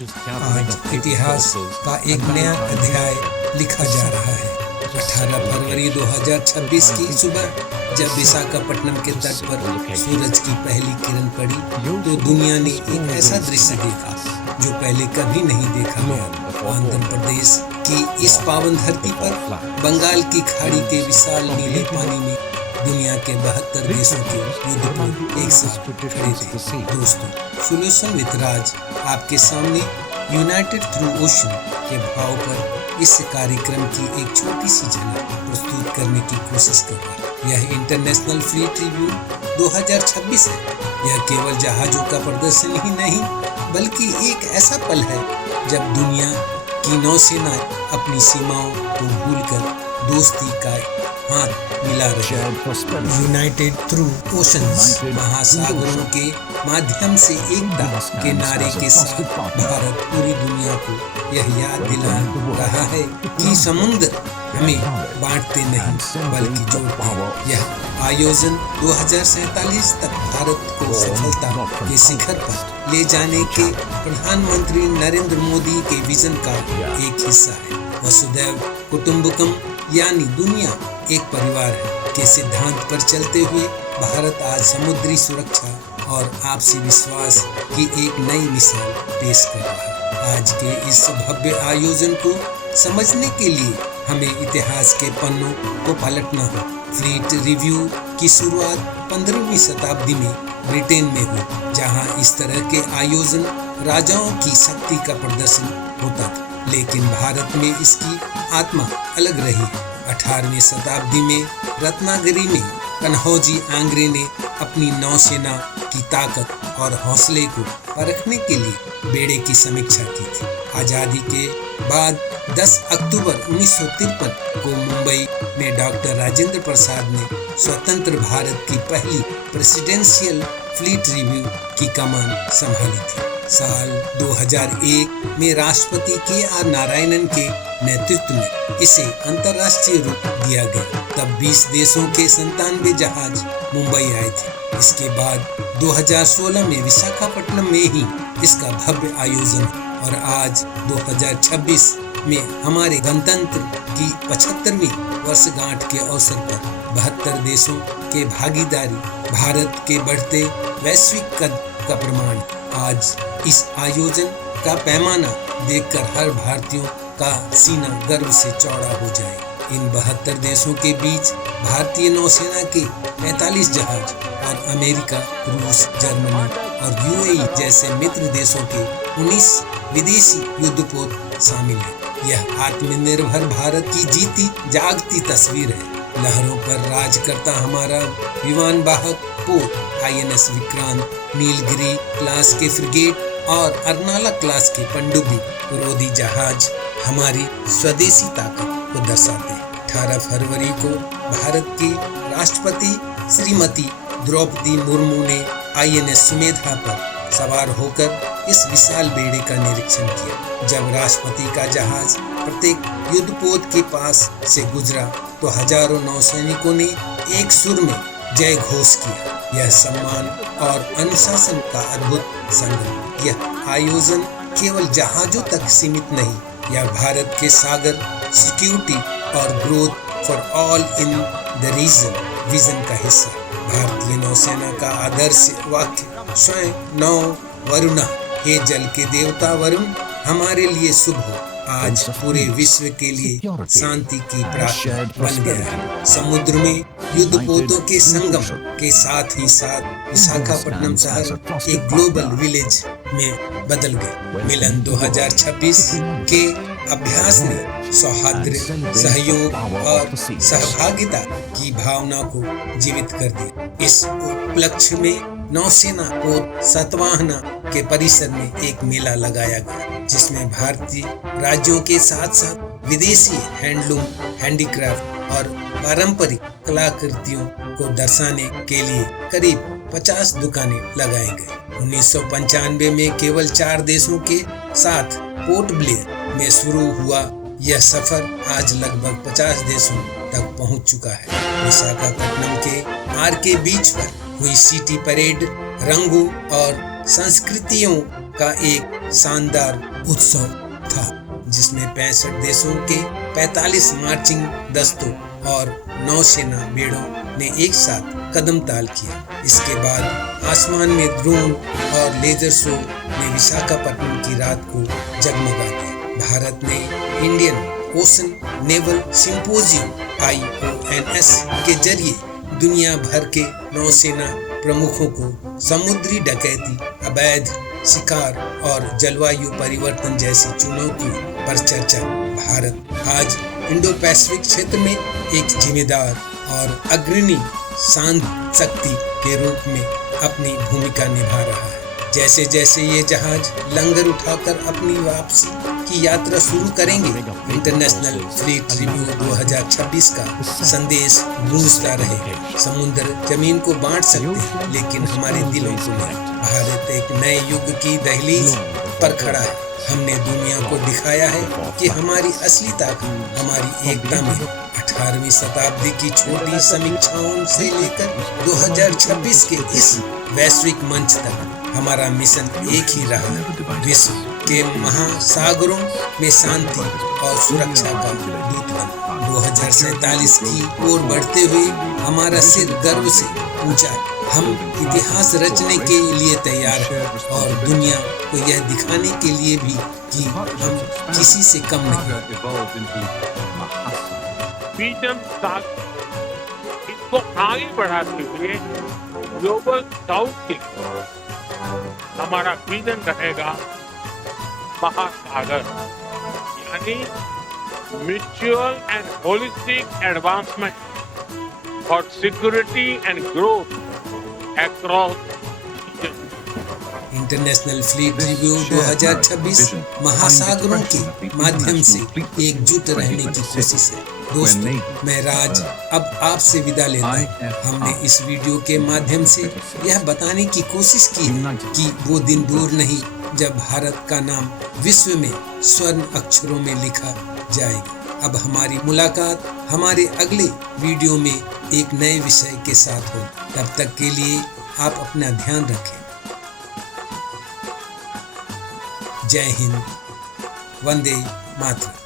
आज इतिहास का एक नया अध्याय लिखा जा रहा है। 18 फरवरी 2026 की सुबह जब विशाखापट्टनम के तट पर सूरज की पहली किरण पड़ी तो दुनिया ने एक ऐसा दृश्य देखा जो पहले कभी नहीं देखा गया। आंध्र प्रदेश की इस पावन धरती पर बंगाल की खाड़ी के विशाल नीले पानी में दुनिया के 72 देशों के युद्धपोत एक साथ खड़े थे। दोस्तों, सोल्यूशन विद राज आपके सामने यूनाइटेड थ्रू ओशन के भाव पर इस कार्यक्रम की एक छोटी सी झलक प्रस्तुत करने की कोशिश कर रहा है। यह इंटरनेशनल फ्लीट रिव्यू 2026 है। यह केवल जहाजों का प्रदर्शन ही नहीं बल्कि एक ऐसा पल है जब दुनिया की नौसेना अपनी सीमाओं को भूलकर दोस्ती का हाथ मिला रही है। यूनाइटेड थ्रू ओशंस, महासागरों के माध्यम से एकता के नारे के साथ भारत पूरी दुनिया को यह याद दिला रहा है कि समुद्र हमें बांटते नहीं बल्कि जोड़ते हैं। यह आयोजन 2047 तक भारत को सफलता के शिखर पर ले जाने के प्रधानमंत्री नरेंद्र मोदी के विजन का एक हिस्सा है। वसुधैव कुटुंबकम यानी दुनिया एक परिवार है के सिद्धांत पर चलते हुए भारत आज समुद्री सुरक्षा और आपसी विश्वास की एक नई मिसाल पेश कर रहा है। आज के इस भव्य आयोजन को समझने के लिए हमें इतिहास के पन्नों को पलटना हो। फ्लीट रिव्यू की शुरुआत 15वीं शताब्दी में ब्रिटेन में हुई, जहां इस तरह के आयोजन राजाओं की शक्ति का प्रदर्शन होता था, लेकिन भारत में इसकी आत्मा अलग रही है। 18वीं शताब्दी में रत्नागिरी में कन्हौजी आंग्रे ने अपनी नौसेना की ताकत और हौसले को परखने के लिए बेड़े की समीक्षा की थी। आजादी के बाद 10 अक्टूबर 1953 को मुंबई में डॉक्टर राजेंद्र प्रसाद ने स्वतंत्र भारत की पहली प्रेसिडेंशियल फ्लीट रिव्यू की कमान संभाली थी। साल 2001 में राष्ट्रपति के नारायणन के नेतृत्व में इसे अंतर्राष्ट्रीय रूप दिया गया। तब 20 देशों के 97 जहाज मुंबई आए थे। इसके बाद 2016 में विशाखापट्टनम में ही इसका भव्य आयोजन और आज 2026 में हमारे गणतंत्र की 75वीं वर्षगांठ के अवसर पर 72 देशों के भागीदारी भारत के बढ़ते वैश्विक कद का प्रमाण। आज इस आयोजन का पैमाना देखकर हर भारतीयों का सीना गर्व से चौड़ा हो जाए। इन 72 देशों के बीच भारतीय नौसेना के 45 जहाज और अमेरिका, रूस, जर्मनी और यूएई जैसे मित्र देशों के 19 विदेशी युद्धपोत शामिल हैं। यह आत्मनिर्भर भारत की जीती जागती तस्वीर है। लहरों पर राज करता हमारा विमान वाहक पोत INS विक्रांत, नीलगिरी क्लास के फ्रिगेट और अर्नाला क्लास के पनडुब्बी विरोधी जहाज हमारी स्वदेशी ताकत को दर्शाते हैं। 18 फरवरी को भारत की राष्ट्रपति श्रीमती द्रौपदी मुर्मू ने INS सुमेधा पर सवार होकर इस विशाल बेड़े का निरीक्षण किया। जब राष्ट्रपति का जहाज प्रत्येक युद्धपोत के पास से गुजरा तो हजारों नौसैनिकों ने एक सुर में जय घोष किया। यह सम्मान और अनुशासन का अद्भुत संगम। यह आयोजन केवल जहाजों तक सीमित नहीं, यह भारत के सागर सिक्योरिटी और growth for all in the region vision का हिस्सा। भारतीय नौसेना का आदर्श वाक्य स्वयं नौ वरुणा, हे जल के देवता वरुण हमारे लिए शुभ हो, आज पूरे विश्व के लिए शांति की प्रार्थना बन गया है। समुद्र में युद्धपोतों के संगम के साथ ही साथ विशाखापट्टनम शहर एक ग्लोबल विलेज में बदल गया। मिलन 2026 के अभ्यास ने सौहार्द, सहयोग और सहभागिता की भावना को जीवित कर दिया। इस उपलक्ष्य में नौसेना को सतवाहना के परिसर में एक मेला लगाया गया, जिसमें भारतीय राज्यों के साथ साथ विदेशी हैंडलूम, हैंडीक्राफ्ट और पारंपरिक कलाकृतियों को दर्शाने के लिए करीब 50 दुकानें लगाई गई। 1995 में केवल 4 देशों के साथ पोर्ट ब्लेयर में शुरू हुआ यह सफर आज लगभग 50 देशों तक पहुंच चुका है। विशाखापट्टनम के RK बीच पर हुई सिटी परेड रंगों और संस्कृतियों का एक शानदार उत्सव था, जिसमें 65 देशों के 45 मार्चिंग दस्तों और नौसेना बेड़ों ने एक साथ कदम ताल किया। इसके बाद आसमान में ड्रोन और लेजर शो ने विशाखापट्टनम की रात को जगमगा दिया। भारत ने Indian ocean naval symposium IONS के जरिए दुनिया भर के नौसेना प्रमुखों को समुद्री डकैती, अवैध शिकार और जलवायु परिवर्तन जैसी चुनौतियों पर चर्चा। भारत आज इंडो पैसिफिक क्षेत्र में एक जिम्मेदार और अग्रणी शांत शक्ति के रूप में अपनी भूमिका निभा रहा है। जैसे जैसे ये जहाज लंगर उठाकर अपनी वापसी की यात्रा शुरू करेंगे, इंटरनेशनल फ्लीट रिव्यू 2026 का संदेश गूंजता रहेगा। समुद्र जमीन को बांट सकते हैं, लेकिन हमारे दिलों को नहीं। भारत एक नए युग की दहलीज पर खड़ा है। हमने दुनिया को दिखाया है कि हमारी असली ताकत हमारी एकता में है। 18वीं शताब्दी की छोटी समीक्षाओं से लेकर 2026 के इस वैश्विक मंच तक हमारा मिशन एक ही रहा है, विश्व के महासागरों में शांति और सुरक्षा का दूत बन। 2047 की ओर बढ़ते हुए हमारा सिर गर्व से ऊंचा। हम इतिहास रचने के लिए तैयार हैं और दुनिया को यह दिखाने के लिए भी कि हम किसी से कम नहीं। इसको आगे बढ़ाते हुए ग्लोबल साउथ के हमारा विजन रहेगा महासागर, यानी mutual and holistic advancement for security and growth across. International fleet review 2026 महासागरों के माध्यम से एकजुट रहने की कोशिश है। दोस्तों, मैं राज अब आपसे विदा लेता हूँ। हमने इस वीडियो के माध्यम से यह बताने की कोशिश की है कि वो दिन दूर नहीं जब भारत का नाम विश्व में स्वर्ण अक्षरों में लिखा जाएगा। अब हमारी मुलाकात हमारे अगले वीडियो में एक नए विषय के साथ हो। तब तक के लिए आप अपना ध्यान रखें। जय हिंद, वंदे मातरम।